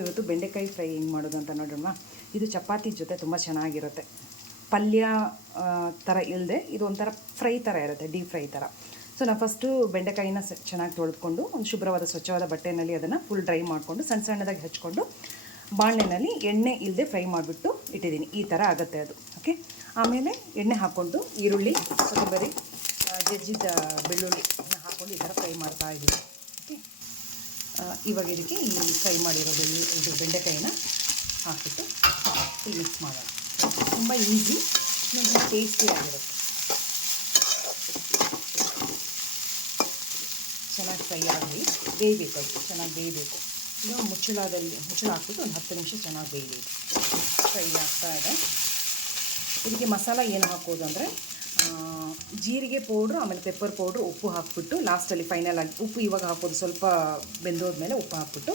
ಇವತ್ತು ಬೆಂಡೆಕಾಯಿ ಫ್ರೈ ಹೆಂಗೆ ಮಾಡೋದು ಅಂತ ನೋಡೋಣ. ಇದು ಚಪಾತಿ ಜೊತೆ ತುಂಬ ಚೆನ್ನಾಗಿರುತ್ತೆ. ಪಲ್ಯ ಥರ ಇಲ್ಲದೆ ಇದು ಒಂಥರ ಫ್ರೈ ಥರ ಇರುತ್ತೆ, ಡೀಪ್ ಫ್ರೈ ಥರ. ಸೊ ನಾನು ಫಸ್ಟು ಬೆಂಡೆಕಾಯಿನ ಚೆನ್ನಾಗಿ ತೊಳೆದುಕೊಂಡು ಒಂದು ಶುಭ್ರವಾದ ಸ್ವಚ್ಛವಾದ ಬಟ್ಟೆಯಲ್ಲಿ ಅದನ್ನು ಫುಲ್ ಡ್ರೈ ಮಾಡಿಕೊಂಡು ಸಣ್ಣ ಸಣ್ಣದಾಗಿ ಹಚ್ಕೊಂಡು ಬಾಣಲೆಯಲ್ಲಿ ಎಣ್ಣೆ ಇಲ್ಲದೆ ಫ್ರೈ ಮಾಡಿಬಿಟ್ಟು ಇಟ್ಟಿದ್ದೀನಿ. ಈ ಥರ ಆಗುತ್ತೆ ಅದು. ಓಕೆ, ಆಮೇಲೆ ಎಣ್ಣೆ ಹಾಕ್ಕೊಂಡು ಈರುಳ್ಳಿ, ಕೊತ್ತಂಬರಿ, ಜಜ್ಜಿದ ಬೆಳ್ಳುಳ್ಳಿ ಹಾಕ್ಕೊಂಡು ಈ ಥರ ಫ್ರೈ ಮಾಡ್ತಾಯಿದ್ದೀನಿ. ಓಕೆ, ಇವಾಗ ಇದಕ್ಕೆ ಈ ಫ್ರೈ ಮಾಡಿರೋ ಇದು ಬೆಂಡೆಕಾಯಿನ ಹಾಕಿಬಿಟ್ಟು ಫುಲ್ ಮಿಕ್ಸ್ ಮಾಡೋಣ. ತುಂಬ ಈಸಿ, ತುಂಬ ಟೇಸ್ಟಿಯಾಗಿರುತ್ತೆ. ಚೆನ್ನಾಗಿ ಫ್ರೈ ಆಗಿ ಬೇಯಬೇಕು, ಅದು ಚೆನ್ನಾಗಿ ಬೇಯಬೇಕು. ಇದು ಮುಚ್ಚಳ ಹಾಕ್ಬಿಟ್ಟು ಒಂದು 10 ನಿಮಿಷ ಚೆನ್ನಾಗಿ ಬೇಯಬೇಕು. ಫ್ರೈ ಆಗ್ತಾ ಇದೆ. ಇದಕ್ಕೆ ಮಸಾಲ ಏನು ಹಾಕೋದು ಅಂದರೆ ಜೀರಿಗೆ ಪೌಡ್ರು, ಆಮೇಲೆ ಪೆಪ್ಪರ್ ಪೌಡ್ರು, ಉಪ್ಪು ಹಾಕ್ಬಿಟ್ಟು ಲಾಸ್ಟಲ್ಲಿ ಫೈನಲಾಗಿ ಉಪ್ಪು ಇವಾಗ ಹಾಕೋದು. ಸ್ವಲ್ಪ ಬೆಂದೋದ್ಮೇಲೆ ಉಪ್ಪು ಹಾಕ್ಬಿಟ್ಟು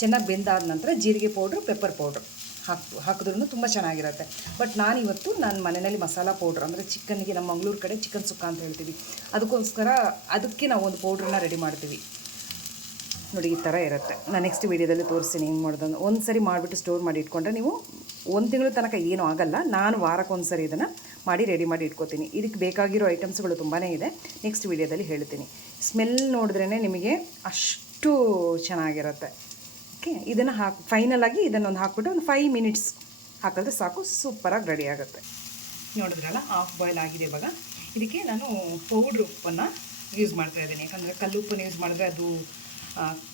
ಚೆನ್ನಾಗಿ ಬೆಂದಾದ ನಂತರ ಜೀರಿಗೆ ಪೌಡ್ರು, ಪೆಪ್ಪರ್ ಪೌಡ್ರು ಹಾಕಿದ್ರೂ ತುಂಬ ಚೆನ್ನಾಗಿರುತ್ತೆ. ಬಟ್ ನಾನಿವತ್ತು ನನ್ನ ಮನೆಯಲ್ಲಿ ಮಸಾಲ ಪೌಡ್ರ್ ಅಂದರೆ ಚಿಕನ್ಗೆ, ನಮ್ಮ ಮಂಗಳೂರು ಕಡೆ ಚಿಕನ್ ಸುಕ್ಕ ಅಂತ ಹೇಳ್ತೀವಿ, ಅದಕ್ಕೆ ನಾವು ಒಂದು ಪೌಡ್ರನ್ನ ರೆಡಿ ಮಾಡ್ತೀವಿ. ನೋಡಿ, ಈ ಥರ ಇರುತ್ತೆ. ನಾನು ನೆಕ್ಸ್ಟ್ ವೀಡಿಯೋದಲ್ಲಿ ತೋರಿಸ್ತೀನಿ ಹೆಂಗೆ ಮಾಡೋದು. ಒಂದು ಸರಿ ಮಾಡಿಬಿಟ್ಟು ಸ್ಟೋರ್ ಮಾಡಿ ಇಟ್ಕೊಂಡ್ರೆ ನೀವು 1 ತಿಂಗಳ ತನಕ ಏನೂ ಆಗೋಲ್ಲ. ನಾನು ವಾರಕ್ಕೊಂದು ಸರಿ ಇದನ್ನು ಮಾಡಿ ರೆಡಿ ಮಾಡಿ ಇಟ್ಕೋತೀನಿ. ಇದಕ್ಕೆ ಬೇಕಾಗಿರೋ ಐಟಮ್ಸ್ಗಳು ತುಂಬಾ ಇದೆ, ನೆಕ್ಸ್ಟ್ ವೀಡಿಯೋದಲ್ಲಿ ಹೇಳ್ತೀನಿ. ಸ್ಮೆಲ್ ನೋಡಿದ್ರೇ ನಿಮಗೆ ಅಷ್ಟು ಚೆನ್ನಾಗಿರುತ್ತೆ. ಓಕೆ, ಇದನ್ನು ಫೈನಲಾಗಿ ಇದನ್ನೊಂದು ಹಾಕ್ಬಿಟ್ಟು ಒಂದು 5 ಮಿನಿಟ್ಸ್ ಹಾಕಿದ್ರೆ ಸಾಕು, ಸೂಪರಾಗಿ ರೆಡಿ ಆಗುತ್ತೆ. ನೋಡಿದ್ರಲ್ಲ, ಹಾಫ್ ಬಾಯ್ಲ್ ಆಗಿದೆ. ಇವಾಗ ಇದಕ್ಕೆ ನಾನು ಪೌಡ್ರ್ ಉಪ್ಪನ್ನು ಯೂಸ್ ಮಾಡ್ತಾಯಿದ್ದೀನಿ. ಯಾಕಂದರೆ ಕಲ್ಲು ಉಪ್ಪನ್ನು ಯೂಸ್ ಮಾಡಿದ್ರೆ ಅದು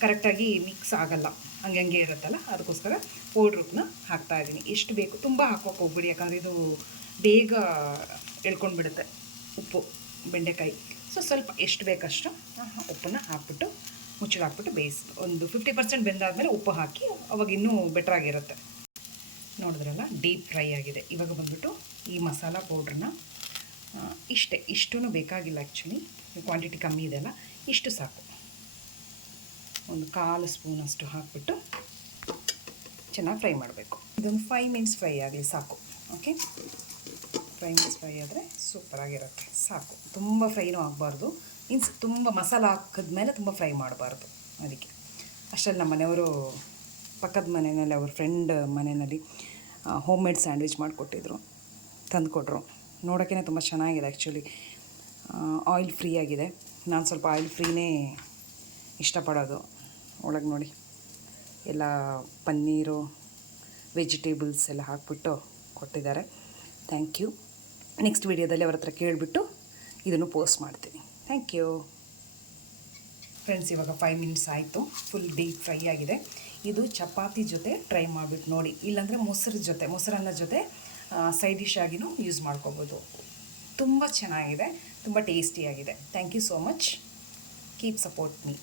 ಕರೆಕ್ಟಾಗಿ ಮಿಕ್ಸ್ ಆಗೋಲ್ಲ, ಹಂಗೆ ಇರುತ್ತಲ್ಲ, ಅದಕ್ಕೋಸ್ಕರ ಪೌಡ್ರ್ ಉಪ್ಪನ್ನ ಹಾಕ್ತಾಯಿದ್ದೀನಿ. ಎಷ್ಟು ಬೇಕು ತುಂಬ ಹಾಕೋಕೆ ಹೋಗ್ಬಿಡಿ, ಯಾಕಂದರೆ ಇದು ಬೇಗ ಎಳ್ಕೊಂಡು ಬಿಡುತ್ತೆ ಉಪ್ಪು ಬೆಂಡೆಕಾಯಿ. ಸೊ ಸ್ವಲ್ಪ ಎಷ್ಟು ಬೇಕಷ್ಟು ಉಪ್ಪನ್ನು ಹಾಕ್ಬಿಟ್ಟು ಮುಚ್ಚಳ ಹಾಕ್ಬಿಟ್ಟು ಬೇಯಿಸಿ ಒಂದು 50% ಬೆಂದಾದಮೇಲೆ ಉಪ್ಪು ಹಾಕಿ, ಅವಾಗ ಇನ್ನೂ ಬೆಟ್ರಾಗಿರುತ್ತೆ. ನೋಡಿದ್ರಲ್ಲ, ಡೀಪ್ ಫ್ರೈ ಆಗಿದೆ. ಇವಾಗ ಬಂದ್ಬಿಟ್ಟು ಈ ಮಸಾಲ ಪೌಡ್ರನ್ನ ಇಷ್ಟೂ ಬೇಕಾಗಿಲ್ಲ. ಆ್ಯಕ್ಚುಲಿ ಕ್ವಾಂಟಿಟಿ ಕಮ್ಮಿ ಇದೆಯಲ್ಲ, ಇಷ್ಟು ಸಾಕು. ಒಂದು 1/4 ಸ್ಪೂನಷ್ಟು ಹಾಕಿಬಿಟ್ಟು ಚೆನ್ನಾಗಿ ಫ್ರೈ ಮಾಡಬೇಕು. ಇದೊಂದು 5 ಮಿನಿಟ್ಸ್ ಫ್ರೈ ಆಗಲಿ ಸಾಕು. ಓಕೆ, 5 ಮಿನಿಟ್ಸ್ ಫ್ರೈ ಆದರೆ ಸೂಪರಾಗಿರುತ್ತೆ, ಸಾಕು. ತುಂಬ ಫ್ರೈನೂ ಆಗಬಾರ್ದು, ತುಂಬ ಮಸಾಲ ಹಾಕಿದ್ಮೇಲೆ ತುಂಬ ಫ್ರೈ ಮಾಡಬಾರ್ದು. ಅದಕ್ಕೆ ಅಷ್ಟರಲ್ಲಿ ನಮ್ಮ ಮನೆಯವರು ಪಕ್ಕದ ಮನೆಯಲ್ಲಿ, ಅವ್ರ ಫ್ರೆಂಡ್ ಮನೆಯಲ್ಲಿ ಹೋಮ್ ಮೇಡ್ ಸ್ಯಾಂಡ್ವಿಚ್ ಮಾಡಿಕೊಟ್ಟಿದ್ರು, ತಂದುಕೊಟ್ರು. ನೋಡೋಕ್ಕೇ ತುಂಬ ಚೆನ್ನಾಗಿದೆ. ಆ್ಯಕ್ಚುಲಿ ಆಯಿಲ್ ಫ್ರೀ ಆಗಿದೆ. ನಾನು ಸ್ವಲ್ಪ ಆಯಿಲ್ ಫ್ರೀನೇ ಇಷ್ಟಪಡೋದು. ಒಳಗೆ ನೋಡಿ, ಎಲ್ಲ ಪನ್ನೀರು, ವೆಜಿಟೇಬಲ್ಸ್ ಎಲ್ಲ ಹಾಕ್ಬಿಟ್ಟು ಕೊಟ್ಟಿದ್ದಾರೆ. Thank you. ನೆಕ್ಸ್ಟ್ ವೀಡಿಯೋದಲ್ಲಿ ಅವ್ರ ಹತ್ರ ಕೇಳಿಬಿಟ್ಟು ಇದನ್ನು ಪೋಸ್ಟ್ ಮಾಡ್ತೀನಿ. Thank you friends. ಇವಾಗ 5 ಮಿನಿಟ್ಸ್ ಆಯಿತು, ಫುಲ್ ಡೀಪ್ ಫ್ರೈ ಆಗಿದೆ. ಇದು ಚಪಾತಿ ಜೊತೆ ಟ್ರೈ ಮಾಡಿಬಿಟ್ಟು ನೋಡಿ, ಇಲ್ಲಾಂದರೆ ಮೊಸರನ್ನ ಜೊತೆ ಸೈಡ್ ಡಿಶ್ ಆಗಿನೂ ಯೂಸ್ ಮಾಡ್ಕೋಬೋದು. ತುಂಬ ಚೆನ್ನಾಗಿದೆ, ತುಂಬ ಟೇಸ್ಟಿಯಾಗಿದೆ. Thank you so much. Keep support me.